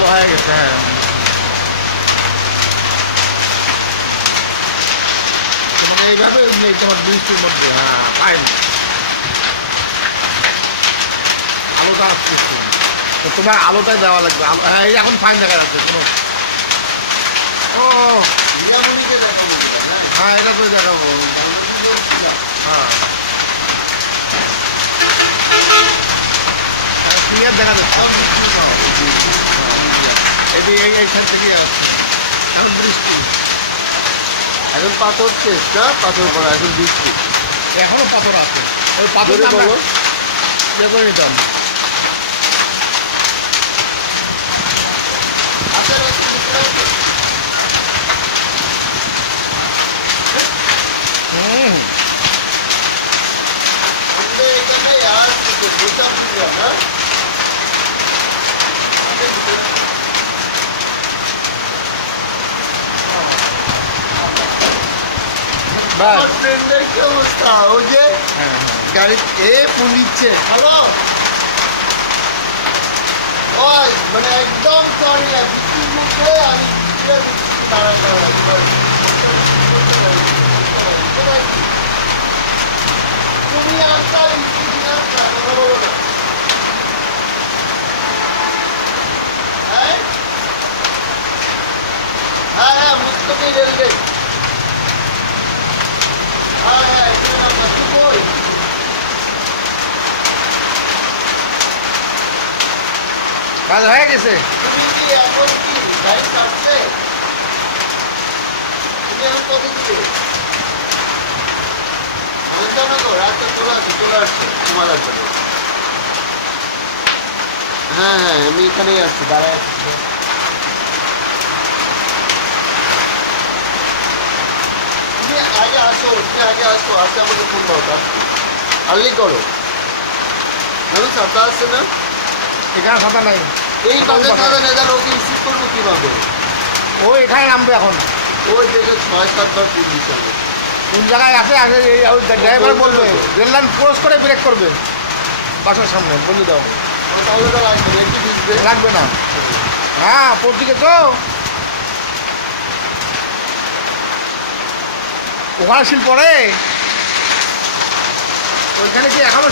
কালো হয়ে গেছে। হ্যাঁ, তোমাকে এইভাবে নেই তোমার বৃষ্টির মধ্যে। হ্যাঁ, ফাইন। আলোটা আসছে, তো তোমার আলোটাই দেওয়া লাগবে। হ্যাঁ, এই এখন ফাইন দেখা যাচ্ছে কোনো। ও হ্যাঁ, এটা তো দেখাবো। হ্যাঁ, ক্লিয়ার দেখা যাচ্ছে। এইখান থেকে আসছে এখন বৃষ্টি। এখন পাথর শেষ না, পাথর পড়া, এখন বৃষ্টি। এখনো পাথর আছে, ওই পাথরটা আমরা ইয়ে করে নিতাম। হুম, বাস। ট্রেনের কি অবস্থা? ওই যে হ্যাঁ, হ্যাঁ। গাড়ি ফোন দিচ্ছে, হ্যালো ওই মানে একদম সরি, বৃষ্টির মুখে আমি তুমি আসা বৃষ্টি আসা কথা বলো না। হ্যাঁ হ্যাঁ হ্যাঁ, মুস্তফি রেলগেট। হ্যাঁ হ্যাঁ, এখানে নামবা। তুই বল, কাজ হয়ে গেছে। তুমি কি এখন কি গাড়ি ছাড়ছে? তুমি এখন কত দিবে? আমি জানো তো রাস্তা চলে আসছে তোমার আসবে। হ্যাঁ হ্যাঁ, আমি এখানেই আসছি, দাঁড়ায় আছি। তুমি আগে আসো, তুমি আগে আসো, আসে আমাকে ফোন দাও, আসছি আর্লি করো। আমি ছাতা আসছে না, এখানে ছাতা নাই। এই বাসে ছাতা নেই, তাহলে ওকে রিসিভ করবো কিভাবে? ও এখানে নামবে এখন। ওই থেকে 6-7 বার ফোন দিচ্ছে আমাকে। কোন জায়গায় আছে ড্রাইভার বলবে, রেল লাইন ক্রস করে ব্রেক করবে বাসের সামনে, বলে দাও। তাহলে তো লাগবে না, একটু ভিজবে। লাগবে না। হ্যাঁ, পড়দিকে তো ওখানে শিল পড়ে, ওইখানে কি এখনো